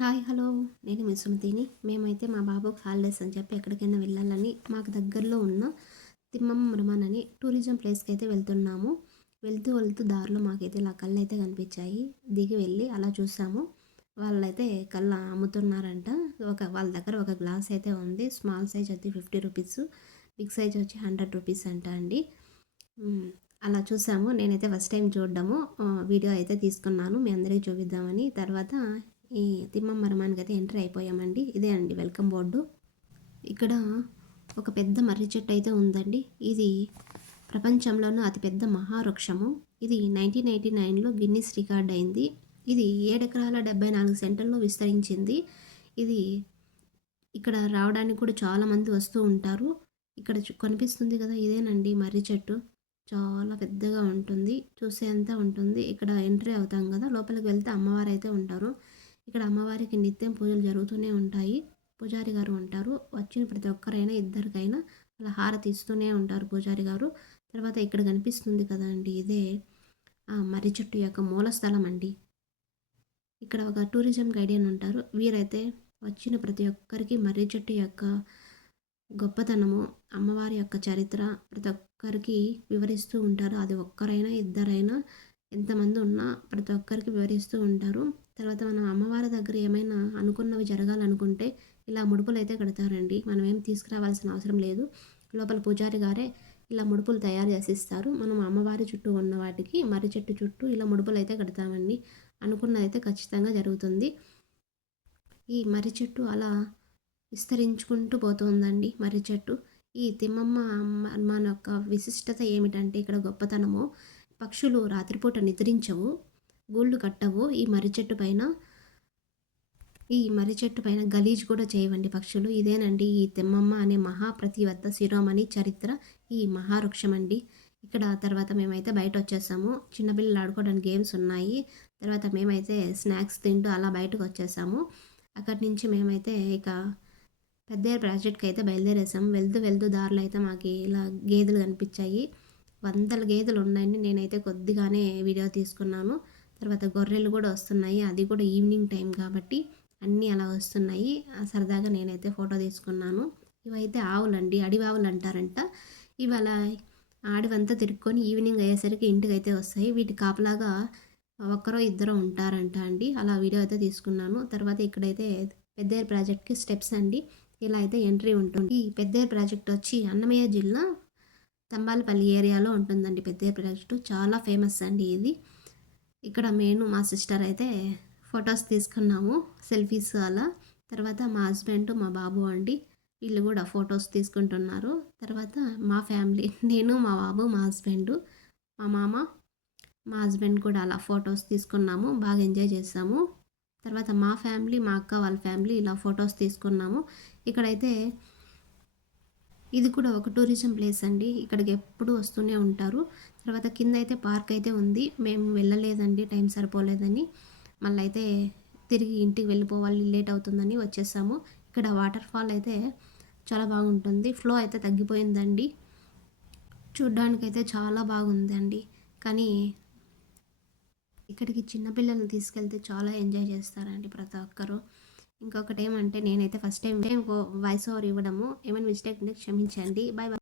Hi hello. నేను మీ సుమతిని. మేమైతే మా బాబుకి హాలిడేస్ అని చెప్పి ఎక్కడికైనా వెళ్ళాలని మాకు దగ్గరలో ఉన్న తిమ్మమ్మ మృమన్ అని టూరిజం ప్లేస్కి అయితే వెళ్తున్నాము. వెళ్తూ వెళ్తూ దారిలో మాకైతే ఇలా కళ్ళు అయితే కనిపించాయి. దిగి వెళ్ళి అలా చూసాము. వాళ్ళైతే కళ్ళు అమ్ముతున్నారంట ఒక వాళ్ళ దగ్గర ఒక గ్లాస్ అయితే ఉంది. స్మాల్ సైజ్ వచ్చి ఫిఫ్టీ రూపీస్ బిగ్ సైజ్ వచ్చి హండ్రెడ్ రూపీస్ అంట అండి. అలా చూసాము. నేనైతే ఫస్ట్ టైం చూడడము. వీడియో అయితే తీసుకున్నాను. మీ అందరికీ చూపిద్దామని. తర్వాత ఈ తిమ్మమ్మ మరమానికి అయితే ఎంటర్ అయిపోయామండి. ఇదే అండి వెల్కమ్ బోర్డు. ఇక్కడ ఒక పెద్ద మర్రి చెట్టు అయితే ఉందండి. ఇది ప్రపంచంలోనూ అతిపెద్ద మహావృక్షము. ఇది నైన్టీన్ ఎయిటీ నైన్లో గిన్నిస్ రికార్డ్ అయింది. ఇది ఏడెకరాల డెబ్బై నాలుగు సెంటర్లో విస్తరించింది. ఇది ఇక్కడ రావడానికి కూడా చాలామంది వస్తూ ఉంటారు. ఇక్కడ కనిపిస్తుంది కదా ఇదేనండి మర్రి చెట్టు. చాలా పెద్దగా ఉంటుంది. చూసేంత ఉంటుంది. ఇక్కడ ఎంట్రీ అవుతాం కదా. లోపలికి వెళ్తే అమ్మవారు అయితే ఉంటారు. ఇక్కడ అమ్మవారికి నిత్యం పూజలు జరుగుతూనే ఉంటాయి. పూజారి గారు ఉంటారు. వచ్చిన ప్రతి ఒక్కరైనా ఇద్దరికైనా అలా హారతి ఇస్తూనే ఉంటారు పూజారి గారు. తర్వాత ఇక్కడ కనిపిస్తుంది కదండి ఇదే ఆ మర్రి చెట్టు యొక్క మూల స్థలం అండి. ఇక్కడ ఒక టూరిజం గైడియన్ ఉంటారు. వీరైతే వచ్చిన ప్రతి ఒక్కరికి మర్రి చెట్టు యొక్క గొప్పతనము అమ్మవారి యొక్క చరిత్ర ప్రతి ఒక్కరికి వివరిస్తూ ఉంటారు. అది ఒక్కరైనా ఇద్దరైనా ఎంతమంది ఉన్నా ప్రతి ఒక్కరికి వివరిస్తూ ఉంటారు. తర్వాత మనం అమ్మవారి దగ్గర ఏమైనా అనుకున్నవి జరగాలనుకుంటే ఇలా ముడుపులు అయితే కడతారండి. మనం ఏం తీసుకురావాల్సిన అవసరం లేదు. లోపల పూజారి గారే ఇలా ముడుపులు తయారు చేసి ఇస్తారు మనం అమ్మవారి చుట్టూ ఉన్న వాటికి మర్రి చెట్టు చుట్టూ ఇలా ముడుపులు అయితే కడతామండి. అనుకున్నదైతే ఖచ్చితంగా జరుగుతుంది. ఈ మర్రి చెట్టు అలా విస్తరించుకుంటూ పోతుందండి మర్రి చెట్టు. ఈ తిమ్మమ్మ మన యొక్క విశిష్టత ఏమిటంటే ఇక్కడ గొప్పతనము. పక్షులు రాత్రిపూట నిద్రించవు గూళ్ళు కట్టవు. ఈ మర్రి చెట్టు పైన ఈ మర్రి చెట్టు పైన గలీజ్ కూడా చేయవండి పక్షులు. ఇదేనండి ఈ తెమ్మమ్మ అనే మహాప్రతివత్త శిరోమణి చరిత్ర. ఈ మహావృక్షం అండి ఇక్కడ తర్వాత మేమైతే బయట వచ్చేసాము. చిన్నపిల్లలు ఆడుకోవడానికి గేమ్స్ ఉన్నాయి. తర్వాత మేమైతే స్నాక్స్ తింటూ అలా బయటకు వచ్చేసాము. అక్కడి నుంచి మేమైతే ఇక పెద్ద ప్రాజెక్ట్కి అయితే బయలుదేరేసాము. వెళ్తూ వెళ్తూ దారిలో అయితే మాకు ఇలా గేదెలు కనిపించాయి. వందల గేదెలు ఉన్నాయని నేనైతే కొద్దిగానే వీడియో తీసుకున్నాను. తర్వాత గొర్రెలు కూడా వస్తున్నాయి. అది కూడా ఈవినింగ్ టైం కాబట్టి అన్నీ అలా వస్తున్నాయి. సరదాగా నేనైతే ఫోటో తీసుకున్నాను. ఇవైతే ఆవులండి అడివి ఆవులు అంటారంట. ఇవాళ ఆడివంతా తిరుక్కొని ఈవినింగ్ అయ్యేసరికి ఇంటికి అయితే వస్తాయి. వీటి కాపలాగా ఒక్కరో ఇద్దరు ఉంటారంట అండి. అలా వీడియో అయితే తీసుకున్నాను. తర్వాత ఇక్కడైతే పెద్దేరు ప్రాజెక్ట్కి స్టెప్స్ అండి. ఇలా అయితే ఎంట్రీ ఉంటుంది. ఈ పెద్దేరు ప్రాజెక్ట్ వచ్చి అన్నమయ్య జిల్లా తంబాలపల్లి ఏరియాలో ఉంటుందండి పెద్ద ప్రాజెక్టు చాలా ఫేమస్ అండి ఇది. ఇక్కడ నేను మా సిస్టర్ అయితే ఫొటోస్ తీసుకున్నాము సెల్ఫీస్ అలా. తర్వాత మా హస్బెండ్ మా బాబు అండి వీళ్ళు కూడా ఫొటోస్ తీసుకుంటున్నారు. తర్వాత మా ఫ్యామిలీ నేను మా బాబు మా హస్బెండ్ మా మామ మా హస్బెండ్ కూడా అలా ఫొటోస్ తీసుకున్నాము బాగా ఎంజాయ్ చేసాము. తర్వాత మా ఫ్యామిలీ మా అక్క వాళ్ళ ఫ్యామిలీ ఇలా ఫొటోస్ తీసుకున్నాము. ఇక్కడైతే ఇది కూడా ఒక టూరిజం ప్లేస్ అండి. ఇక్కడికి ఎప్పుడు వస్తూనే ఉంటారు. తర్వాత కింద అయితే పార్క్ అయితే ఉంది. మేము వెళ్ళలేదండి టైం సరిపోలేదని. మళ్ళీ అయితే తిరిగి ఇంటికి వెళ్ళిపోవాలి లేట్ అవుతుందని వచ్చేసాము. ఇక్కడ వాటర్ ఫాల్ అయితే చాలా బాగుంటుంది. ఫ్లో అయితే తగ్గిపోయిందండి. చూడ్డానికైతే చాలా బాగుంది అండి కానీ ఇక్కడికి చిన్నపిల్లల్ని తీసుకెళ్తే చాలా ఎంజాయ్ చేస్తారండి ప్రతి ఒక్కరు. ఇంకొకటి ఏమంటే నేనైతే ఫస్ట్ టైం వాయిస్ ఓవర్ ఇవ్వడము. ఏమైనా మిస్టేక్ ఉంటే క్షమించండి. Bye bye